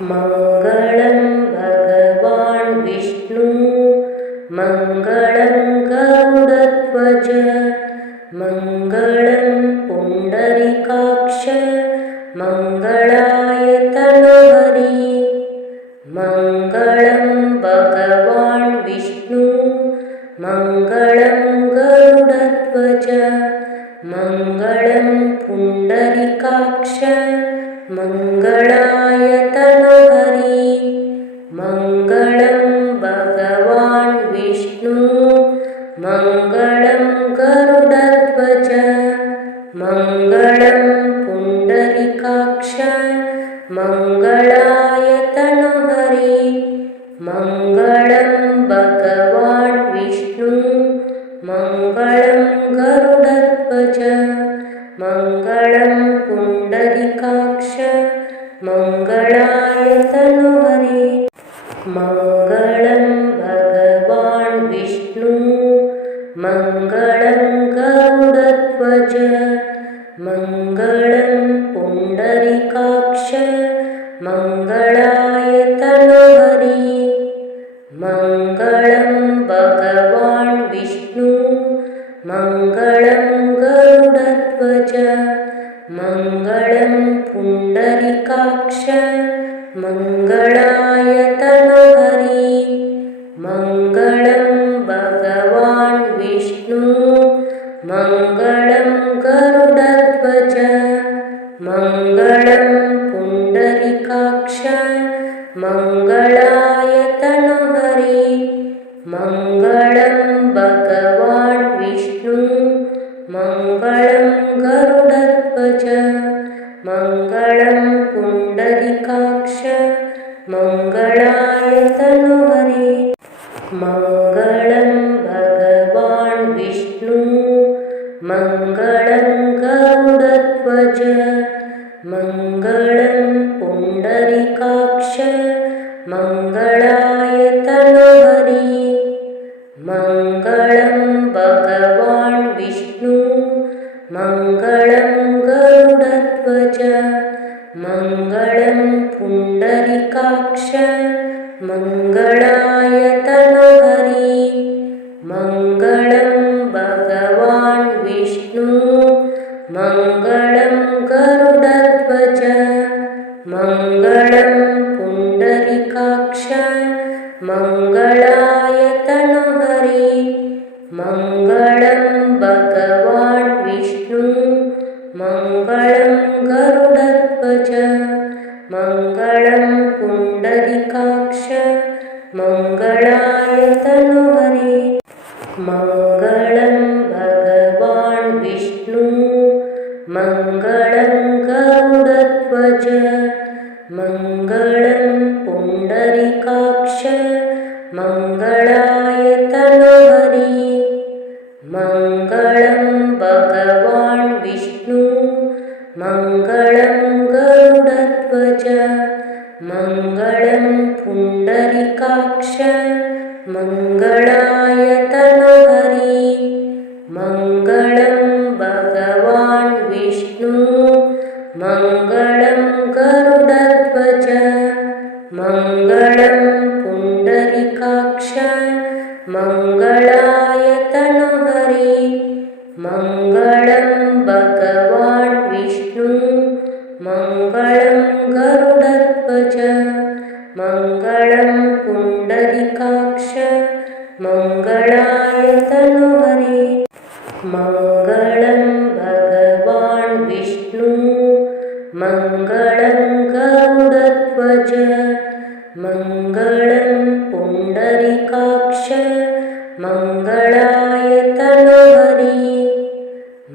मङ्गलं भगवान् विष्णु मङ्गलं गरुडध्वज मङ्गलं पुण्डरीकाक्ष मङ्गलाय तनोहरि मङ्गलं भगवान् विष्णु मङ्गलं गरुडध्वज मङ्गलं पुण्डरीकाक्ष मङ्गलाय तनोहरि मङ्गलं भगवान् विष्णु मङ्गलं गरुडध्वज मङ्गलं पुण्डरीकाक्ष मङ्गलाय तनोहरि मङ्गलं भगवान् विष्णु मङ्गलं गरुडध्वज मङ्गलं पुण्डरीकाक्ष मङ्गलाय तनोहरि मङ्गलं भगवान् विष्णु मङ्गलं गरुडध्वज मङ्गलं पुण्डरीकाक्ष मङ्गलाय तनोहरि मङ्गलं भगवान् विष्णु मङ्गलं गरुडध्वज मङ्गलं पुण्डरीकाक्ष मङ्गलाय तनोहरि मङ्गलं भगवान् विष्णु मङ्गलं गरुडध्वज मङ्गलं पुण्डरीकाक्ष मङ्गलाय तनोहरि मङ्गलं भगवान् विष्णु मङ्गलं गरुडध्वज मङ्गलं पुण्डरीकाक्ष मङ्गलाय तनोहरि मङ्गलं भगवान् विष्णु मङ्गलं गरुडध्वज मङ्गलं पुण्डरीकाक्ष मङ्गलाय तनोहरि मङ्गलं भगवान् विष्णु मङ्गलं गरुडध्वज मङ्गलं पुण्डरीकाक्ष मङ्गलाय तनोहरि मङ्गलं भगवान् विष्णु मङ्गलं गरुडध्वज मङ्गलं पुण्डरीकाक्ष मङ्गलाय तनोहरि मङ्गलं भगवान् विष्णु मङ्गलं गरुडध्वज मङ्गलं पुण्डरीकाक्ष मङ्गलाय तनोहरि मङ्गलं भगवान् विष्णु मङ्गलं गरुडध्वज मङ्गलं पुण्डरीकाक्ष मङ्गलाय तनोहरि मङ्गलं भगवान् विष्णु मङ्गलं गरुडध्वज मङ्गलं पुण्डरीकाक्ष मङ्गलाय तनोहरि मङ्गलं भगवान् विष्णु मङ्गलं गरुडध्वज मङ्गलं पुण्डरीकाक्ष मङ्गलाय तनोहरि मङ्गलं भगवान् विष्णु मङ्गलं गरुडध्वज मङ्गलं पुण्डरीकाक्ष मङ्गलाय तनोहरि मङ्गलं भगवान् विष्णु मङ्गलं गरुडध्वज मङ्गलं पुण्डरीकाक्ष मङ्गलाय तनोहरि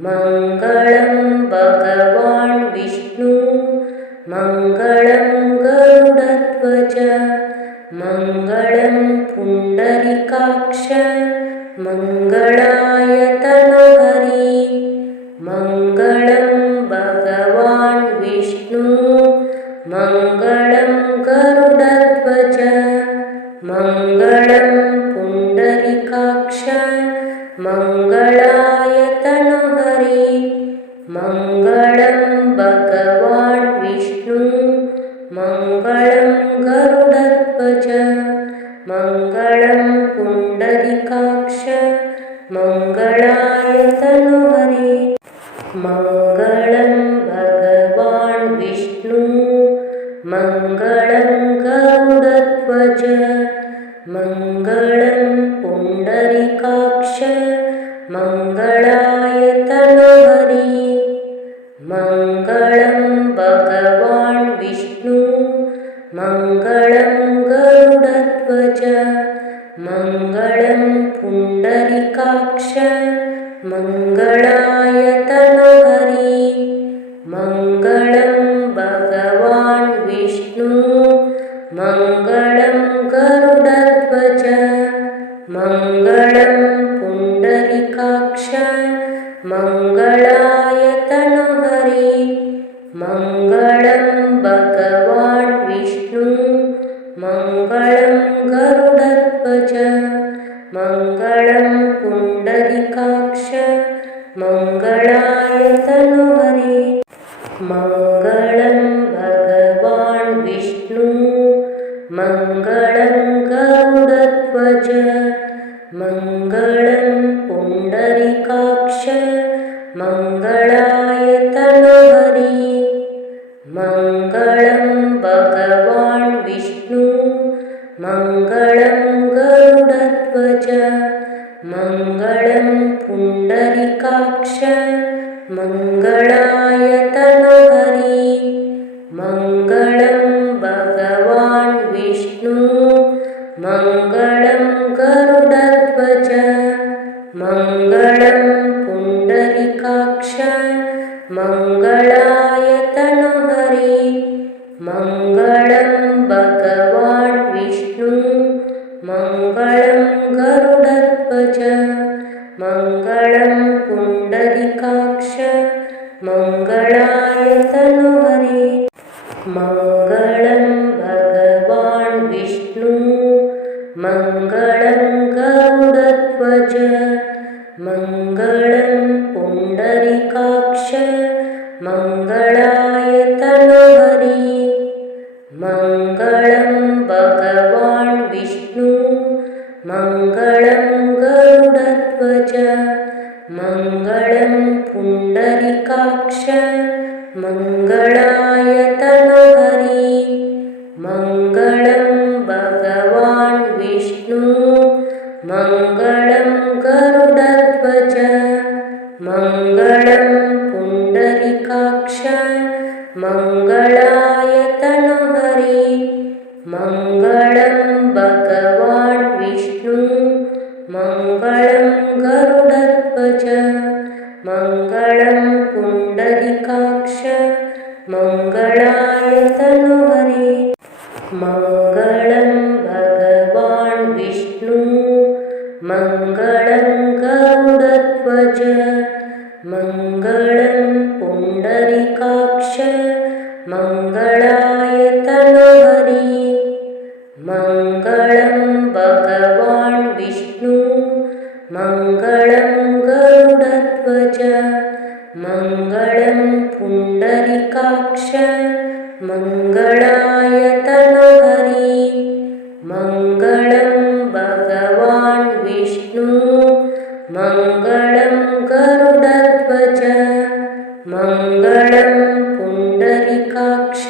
मङ्गलं भगवान् विष्णु मङ्गलं गरुडध्वज मङ्गलं पुण्डरीकाक्ष मङ्गलाय तनोहरि मङ्गलं भगवान् विष्णु मङ्गलं गरुडध्वज मङ्गलं पुण्डरीकाक्ष मङ्गलाय तनोहरि मङ्गलं भगवान् विष्णु मङ्गलं मङ्गलं गरुडध्वज मङ्गलं पुण्डरीकाक्ष मङ्गलाय तनोहरे मङ्गलं भगवान् विष्णु मङ्गलं गरुडध्वज मङ्गलं पुण्डरीकाक्ष मङ्गलाय तनोहरे मङ्गलं भगवान् विष्णु मङ्गलं गरुडध्वज मङ्गलं पुण्डरीकाक्ष मङ्गलाय तनोहरे मङ्गलं भगवान् विष्णु मङ्गलं गरुडध्वज मङ्गलं पुण्डरीकाक्ष मङ्गलाय तनोहरे मङ्गलं भगवान् विष्णु मङ्गलं गरुडध्वज मङ्गलं पुण्डरीकाक्ष मङ्गलाय तनोहरे मङ्गलं भगवान् विष्णु मङ्गलं गरुडध्वज मङ्गलं पुण्डरीकाक्ष मङ्गलाय तनोहरे मङ्गलं भगवान् विष्णु मङ्गलं गरुडध्वज मङ्गलं पुण्डरीकाक्ष मङ्गलाय तनोहरे मङ्गलं भगवान् विष्णु मङ्गलं गरुडध्वज मङ्गलं पुण्डरीकाक्ष मङ्गलाय तनोहरे मङ्गलं भगवान् विष्णु मङ्गलं गरुडध्वज मङ्गलं पुण्डरीकाक्ष मङ्गलाय तनोहरे मङ्गलं भगवान् विष्णु मङ्गलं गरुडध्वज मङ्गलं पुण्डरीकाक्ष मङ्गलाय तनोहरे मङ्गलं भगवान् विष्णु मङ्गलं गरुडध्वज मङ्गलं पुण्डरीकाक्ष मङ्गलाय तनोहरे मङ्गलं भगवान् विष्णु मङ्गलं गरुडध्वज मङ्गलं पुण्डरीकाक्ष मङ्गलाय तनोहरे मङ्गलं भगवान् विष्णु मङ्गलं गरुडध्वज मङ्गलं पुण्डरीकाक्ष मङ्गलाय तनोहरे मङ्गलं भगवान् विष्णु मङ्गलं गरुडध्वज मङ्गलं पुण्डरीकाक्ष मङ्गलाय तनोहरे मङ्गलं भगवान् विष्णु मङ्गलं गरुडध्वज मङ्गलं पुण्डरीकाक्ष मङ्गलाय तनोहरे मङ्गलं भगवान् विष्णु मङ्गलं गरुडध्वज मङ्गलं पुण्डरीकाक्ष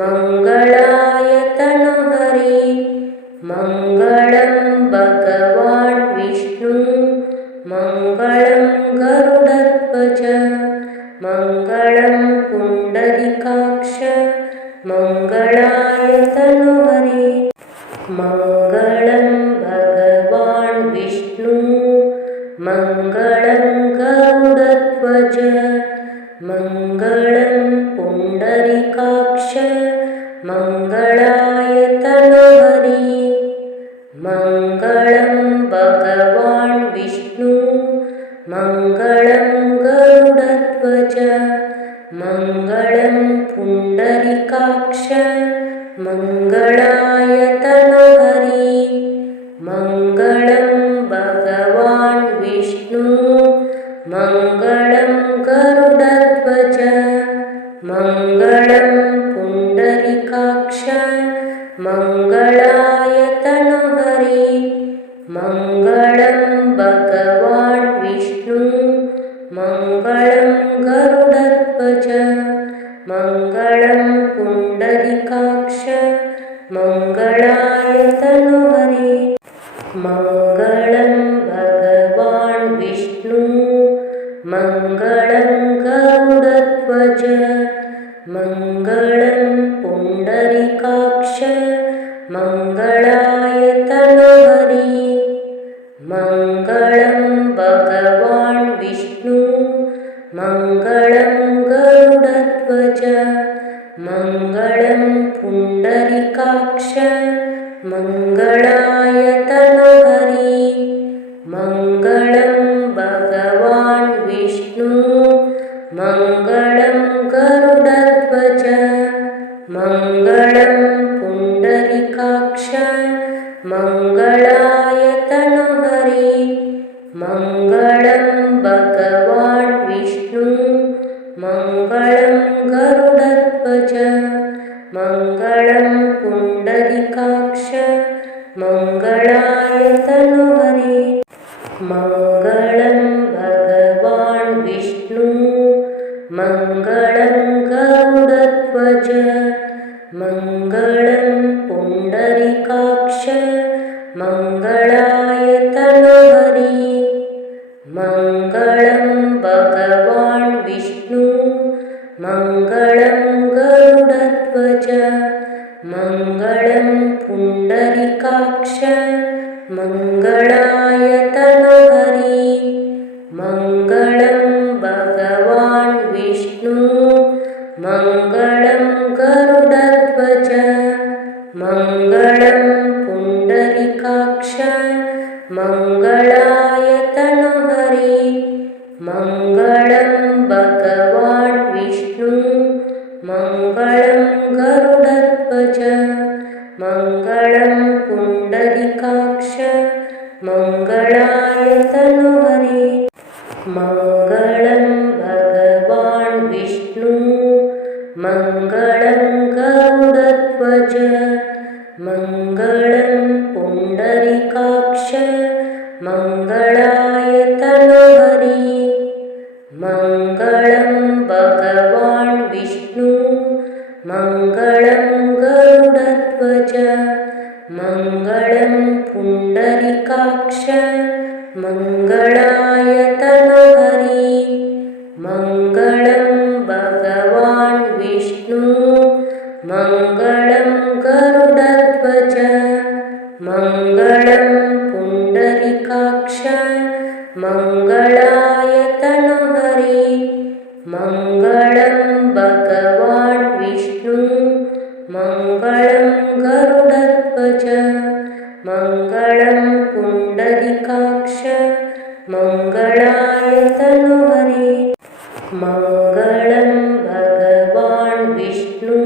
मङ्गलाय तनोहरे मङ्गलं भगवान् विष्णु मङ्गलं गरुडध्वज मङ्गलं पुण्डरीकाक्ष मङ्गलाय तनोहरे मङ्गलं भगवान् विष्णु मङ्गलं गरुडध्वज मङ्गलं पुण्डरीकाक्ष मङ्गलाय तनोहरे मङ्गलं भगवान् विष्णु मङ्गलं गरुडध्वज मङ्गलं पुण्डरीकाक्ष मङ्गलाय तनोहरे मङ्गलं भगवान् विष्णु मङ्गलं गरुडध्वज मङ्गलं पुण्डरीकाक्ष मङ्गलाय तनोहरि मङ्गलं भगवान् विष्णु मङ्गलं गरुडध्वज मङ्गलं पुण्डरीकाक्ष मङ्गलाय तनोहरि मङ्गलं भगवान् विष्णु मङ्गलं गरुडध्वज मङ्गलं पुण्डरीकाक्ष मङ्गलाय तनोहरि मङ्गलं भगवान् विष्णु मङ्गलं गरुडध्वज मङ्गलं पुण्डरीकाक्ष मङ्गलाय तनोहरि मङ्गलं भगवान् विष्णु मङ्गलं गरुडध्वज मङ्गलं पुण्डरीकाक्ष मङ्गलाय तनोहरि मङ्गलं भगवान् विष्णु मङ्गलं गरुडध्वज मङ्गलं पुण्डरीकाक्ष मङ्गलाय तनोहरि मङ्गलं भगवान् विष्णु मङ्गलं गरुडध्वज मङ्गलं पुण्डरीकाक्ष मङ्गलाय तनोहरि मङ्गलं भगवान् विष्णु मङ्गलं गरुडध्वज मङ्गलं पुण्डरीकाक्ष मङ्गलाय तनोहरि मङ्गलं भगवान् विष्णु मङ्गलं गरुडध्वज मङ्गलं पुण्डरीकाक्ष मङ्गलाय तनोहरि मङ्गलं भगवान् विष्णु मङ्गलं गरुडध्वज मङ्गलं पुण्डरीकाक्ष मङ्गलाय तनोहरि मङ्गलं भगवान् विष्णु मङ्गलं गरुडध्वज मङ्गलं पुण्डरीकाक्ष मङ्गलाय तनोहरि मङ्गलं भगवान् विष्णु मङ्गलं गरुडध्वज मङ्गलं पुण्डरीकाक्ष मङ्गलाय तनोहरि मङ्गलं भगवान् विष्णु मङ्गलं गरुडध्वज मङ्गलं पुण्डरीकाक्ष मङ्गलाय तनोहरि मङ्गलं भगवान् विष्णु मङ्गलं गरुडध्वज मङ्गलं पुण्डरीकाक्ष मङ्गलाय तनोहरि मङ्गलं भगवान् विष्णु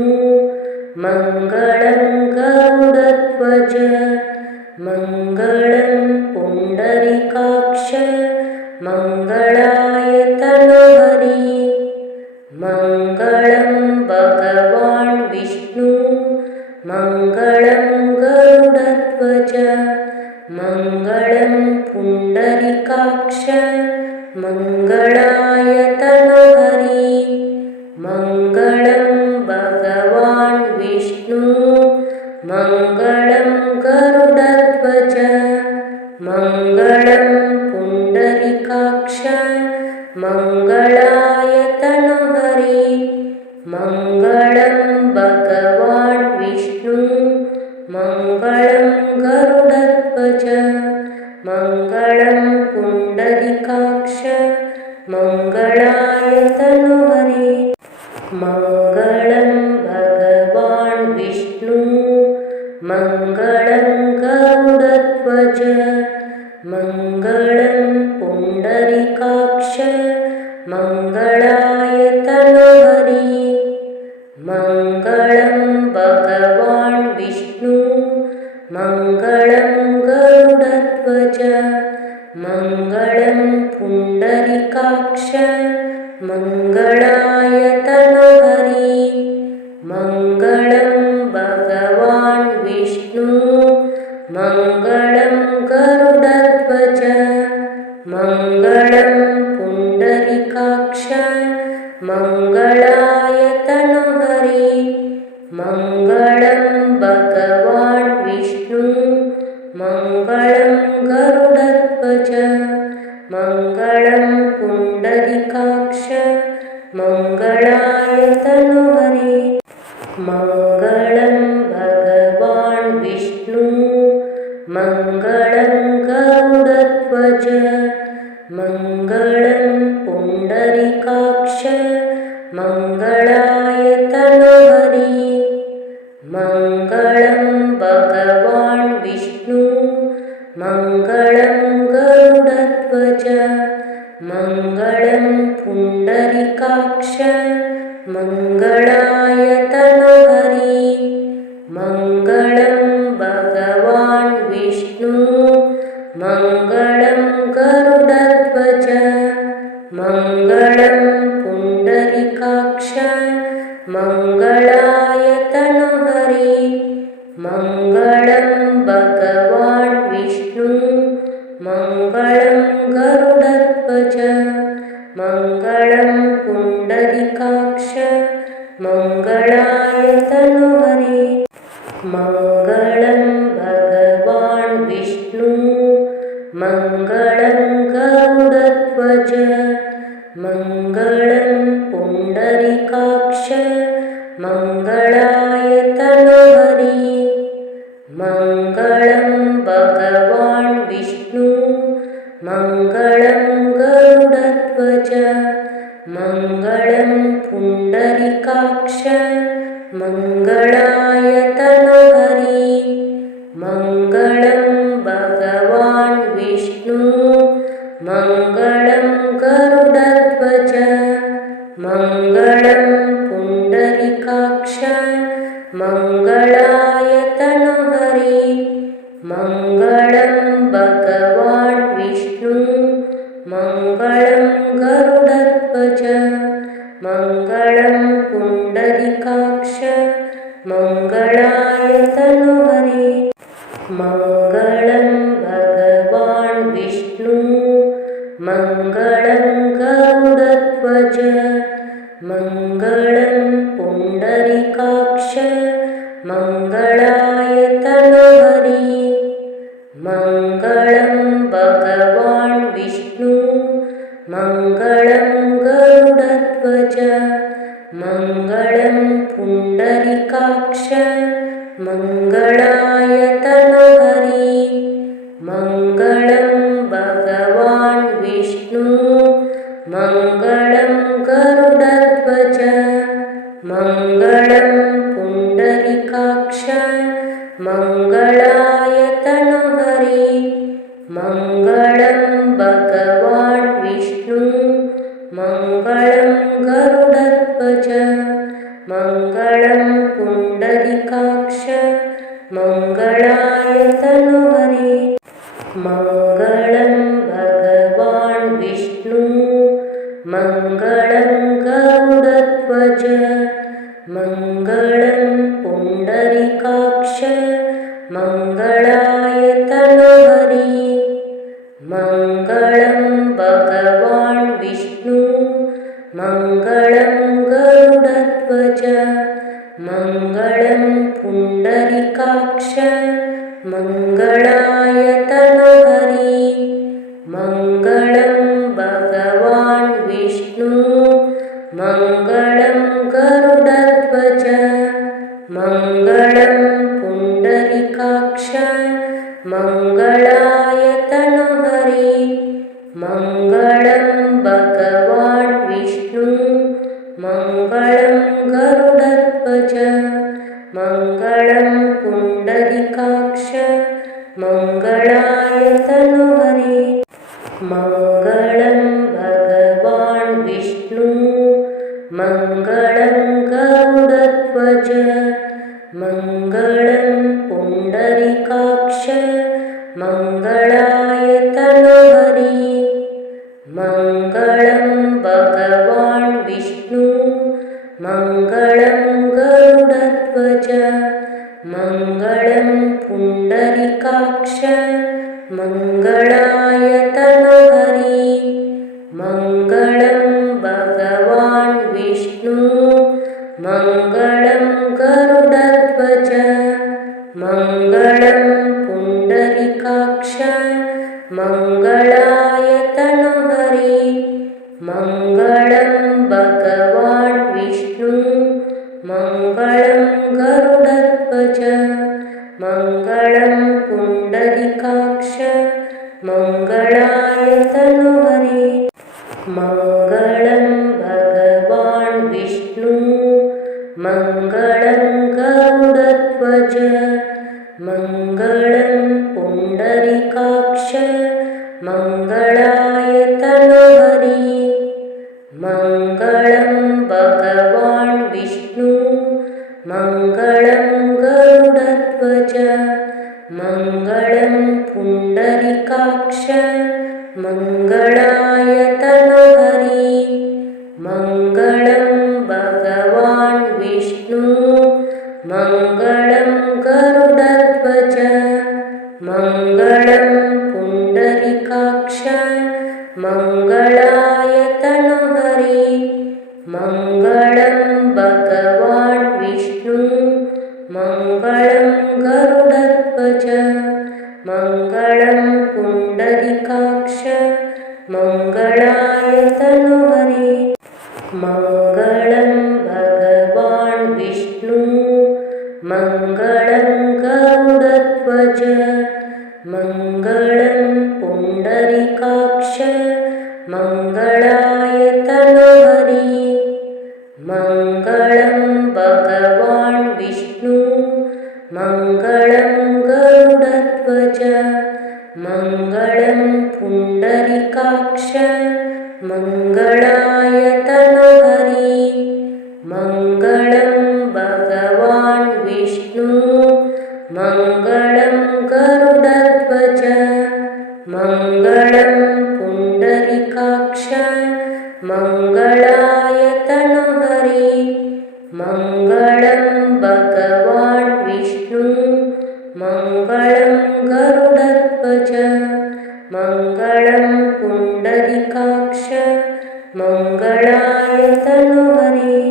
मङ्गलं गरुडध्वज मङ्गलं पुण्डरीकाक्ष मङ्गलाय तनोहरि मङ्गलं भगवान् विष्णु मङ्गलं गरुडध्वज मङ्गलं पुण्डरीकाक्ष मङ्गलाय तनोहरि मङ्गलं भगवान् विष्णु मङ्गलं गरुडध्वज मङ्गलं पुण्डरीकाक्ष मङ्गलाय तनोहरि मङ्गलं भगवान् विष्णु मङ्गलं गरुडध्वज मङ्गलं पुण्डरीकाक्ष मङ्गलाय तनोहरि मङ्गलं भगवान् विष्णु मङ्गलं गरुडध्वज मङ्गलं पुण्डरीकाक्ष मङ्गलाय तनोहरि मङ्गलं भगवान् विष्णु मङ्गलं गरुडध्वज मङ्गलं पुण्डरीकाक्ष मङ्गलाय तनोहरि मङ्गलं भगवान् मङ्गलं भगवान् विष्णु मङ्गलं गरुडध्वज मङ्गलं पुण्डरीकाक्ष मङ्गलाय तनोहरे मङ्गलं भगवान् विष्णु मङ्गलं गरुडध्वज मङ्गलं पुण्डरीकाक्ष मङ्गलाय तनोहरे मङ्गलं भगवान् विष्णु मङ्गलं गरुडध्वज मङ्गलं पुण्डरीकाक्ष मङ्गलाय तनोहरे मङ्गलं भगवान् विष्णु मङ्गलं गरुडध्वज मङ्गलं पुण्डरीकाक्ष मङ्गलाय तनोहरे मङ्गलं भगवान् विष्णु मङ्गलं गरुडध्वज मङ्गलं पुण्डरीकाक्ष मङ्गलाय तनोहरे मङ्गलं भगवान् विष्णु मङ्गलं गरुडध्वज मङ्गलं पुण्डरीकाक्ष मङ्गलाय तनोहरे मङ्गलं भगवान् विष्णु मङ्गलं गरुडध्वज मङ्गलं पुण्डरीकाक्ष मङ्गलाय तनोहरे मङ्गलं भगवान् विष्णु मङ्गलं गरुडध्वज मङ्गलं पुण्डरीकाक्ष मङ्गलाय तनोहरे मङ्गलं भगवान् विष्णु मङ्गलं गरुडध्वज मङ्गलं पुण्डरीकाक्ष मङ्गलाय तनोहरे मङ्गलं भगवान् विष्णु मङ्गलं गरुडध्वज मङ्गलं पुण्डरीकाक्ष मङ्गलाय तनोहरे मङ्गलं भगवान् विष्णु मङ्गलं गरुडध्वज मङ्गलं पुण्डरीकाक्ष मङ्गलाय तनोहरे मङ्गलं भगवान् विष्णु मङ्गलं गरुडध्वज मङ्गलं पुण्डरीकाक्ष मङ्गलाय तनोहरे मङ्गलं भगवान् विष्णु मङ्गलं गरुडध्वज मङ्गलं पुण्डरीकाक्ष मङ्गलाय तनोहरे मङ्गलं भगवान् विष्णु मङ्गलं गरुडध्वज मङ्गलं पुण्डरीकाक्ष मङ्गलाय तनोहरे मङ्गलं भगवान् विष्णु मङ्गलं गरुडध्वज मङ्गलं पुण्डरीकाक्ष मङ्गलाय तनोहरे मङ्गलं भगवान् विष्णु मङ्गलं गरुडध्वज मङ्गलं पुण्डरीकाक्ष मङ्गलाय तनोहरे मङ्गलं भगवान् विष्णु मङ्गलं गरुडध्वज मङ्गलं पुण्डरीकाक्ष मङ्गलाय तनोहरे मङ्गलं भगवान् विष्णु मङ्गलं गरुडध्वज मङ्गलं पुण्डरीकाक्ष मङ्गलाय तनोहरे मङ्गलं भगवान् विष्णु मङ्गलं गरुडध्वज मङ्गलं पुण्डरीकाक्ष मङ्गलाय तनोहरे मङ्गलं भगवान् विष्णु मङ्गलं गरुडध्वज मङ्गलाय तनोहरि मङ्गलं भगवान् विष्णु मङ्गलं गरुडध्वज मङ्गलं पुण्डरीकाक्ष मङ्गलाय तनोहरि मङ्गलं भगवान् विष्णु मङ्गलं गरुडध्वज मङ्गलं पुण्डरीकाक्ष मङ्गलाय तनोहरि मङ्गलं भगवान् विष्णु मङ्गलं गरुडध्वज मङ्गलं पुण्डरीकाक्ष मङ्गलाय तनोहरि मङ्गलं भगवान् विष्णु मङ्गलं गरुडध्वज मङ्गलं पुण्डरीकाक्ष मङ्गलाय तनोहरि मङ्गलं भगवान् विष्णु मङ्गलं गरुडध्वज मङ्गलं पुण्डरीकाक्ष मङ्गलाय तनोहरि मङ्गलं भगवान् विष्णु मङ्गलं गरुडध्वज मङ्गलं पुण्डरीकाक्ष मङ्गलाय तनोहरि मङ्गलं भगवान् विष्णु मङ्गलं गरुडध्वज मङ्गलं पुण्डरीकाक्ष मङ्गलाय तनोहरि मङ्गलं भगवान् विष्णु मङ्गलं गरुडध्वज मङ्गलं पुण्डरीकाक्ष मङ्गलाय तनोहरि मङ्गलं भगवान् विष्णु मङ्गलं गरुडध्वज मङ्गलं पुण्डरीकाक्ष मङ्गलाय तनोहरि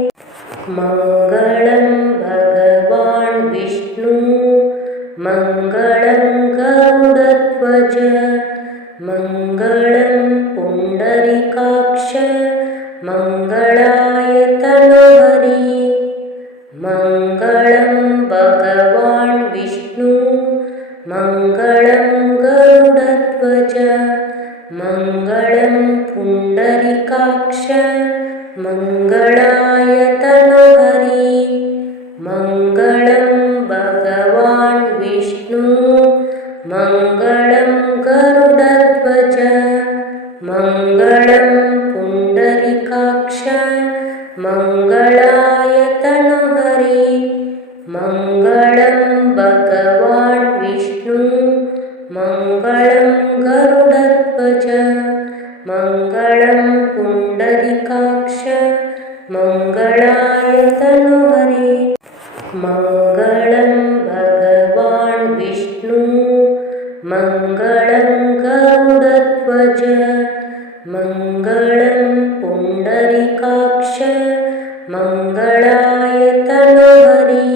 मङ्गलं भगवान् विष्णु मङ्गलं गरुडध्वज मङ्गलं पुण्डरीकाक्ष मङ्गलाय तनोहरि मङ्गलं भगवान् विष्णु मङ्गलं गरुडध्वज मङ्गलं पुण्डरीकाक्ष मङ्गलाय तनोहरि मङ्गलं भगवान् विष्णु मङ्गलं गरुडध्वज मङ्गलं पुण्डरीकाक्ष मङ्गलाय तनोहरि मङ्गलं भगवान् विष्णु मङ्गलं गरुडध्वज मङ्गलं पुण्डरीकाक्ष मङ्गलाय तनोहरि मङ्गलं भगवान् विष्णु मङ्गलं गरुडध्वज मङ्गलं पुण्डरीकाक्ष मङ्गलाय तनोहरि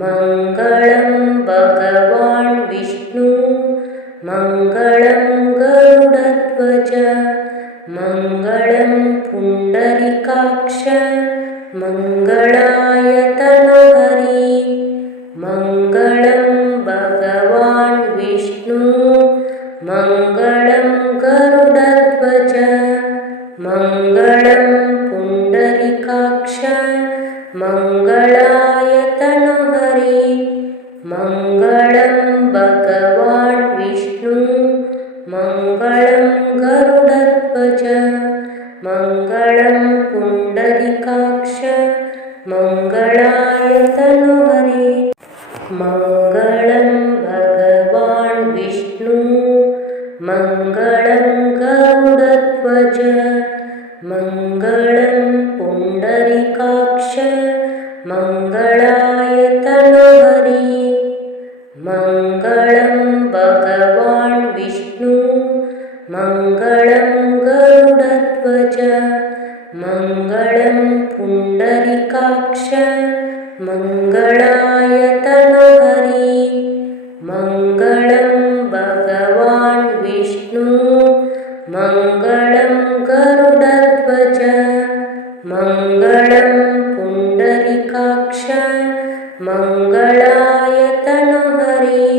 मङ्गलं भगवान् विष्णु मङ्गलं गरुडध्वज मङ्गलं पुण्डरीकाक्ष मङ्गलाय तनोहरि मङ्गलं भगवान् विष्णु मङ्गलं गरुडध्वज मङ्गलं पुण्डरीकाक्ष मङ्गलाय तनोहरि मङ्गलं भगवान् विष्णु मङ्गलं गरुडध्वज मङ्गलं पुण्डरीकाक्ष मङ्गलाय तनोहरि मङ्गलं भगवान् विष्णु मङ्गलं गरुडध्वज मङ्गलं पुण्डरीकाक्ष मङ्गलाय तनोहरि मङ्गलं भगवान् विष्णु मङ्गलं गरुडध्वज मङ्गलं पुण्डरीकाक्ष मङ्गलाय तनोहरि मङ्गलं भगवान् मङ्गलाय तनोहरि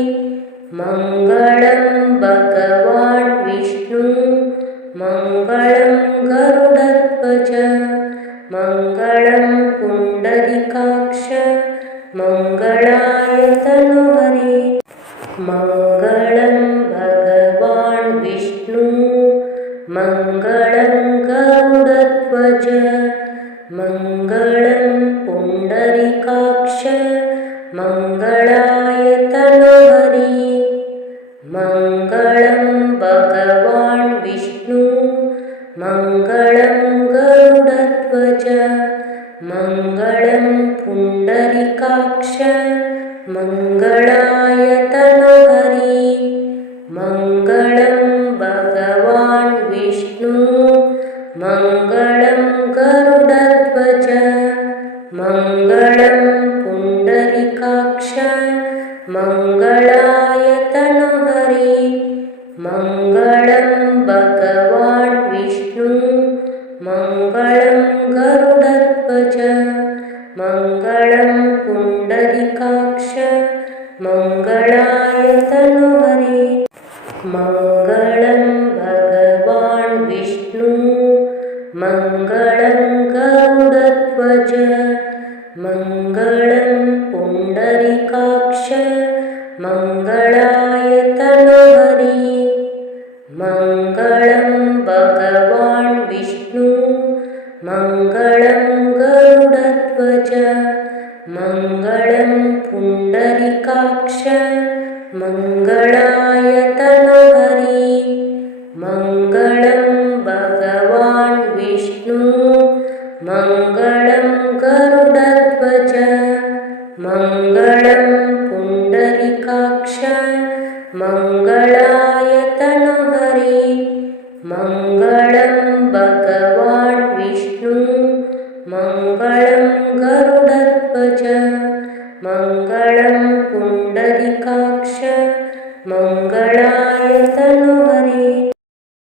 मङ्गलं भगवान् विष्णु मङ्गलं गरुडध्वज मङ्गलं पुण्डरीकाक्ष मङ्गलाय तनोहरि मङ्गलं भगवान् विष्णु मङ्गलं गरुडध्वज मङ्गलं पुण्डरीकाक्ष मङ्गलाय तनोहरि मङ्गलं भगवान् विष्णु मङ्गलं गरुडध्वज मङ्गलं पुण्डरीकाक्ष मङ्गलाय तनोहरि मङ्गलं भगवान् विष्णु मङ्गलं गरुडध्वज मङ्गलं पुण्डरीकाक्ष मङ्गलाय तनोहरि मङ्गलं भगवान् विष्णु मङ्गलं गरुडध्वज मङ्गलं पुण्डरीकाक्ष मङ्गलाय तनोहरि मङ्गलं भगवान् विष्णु मङ्गलं गरुडध्वज मङ्गलं पुण्डरीकाक्ष मङ्गलाय तनोहरि मङ्गलं भगवान् विष्णु मङ्गलं गरुडध्वज मङ्गलं पुण्डरीकाक्ष मङ्गलाय तनोहरि मङ्गलं भगवान् विष्णु मङ्गलं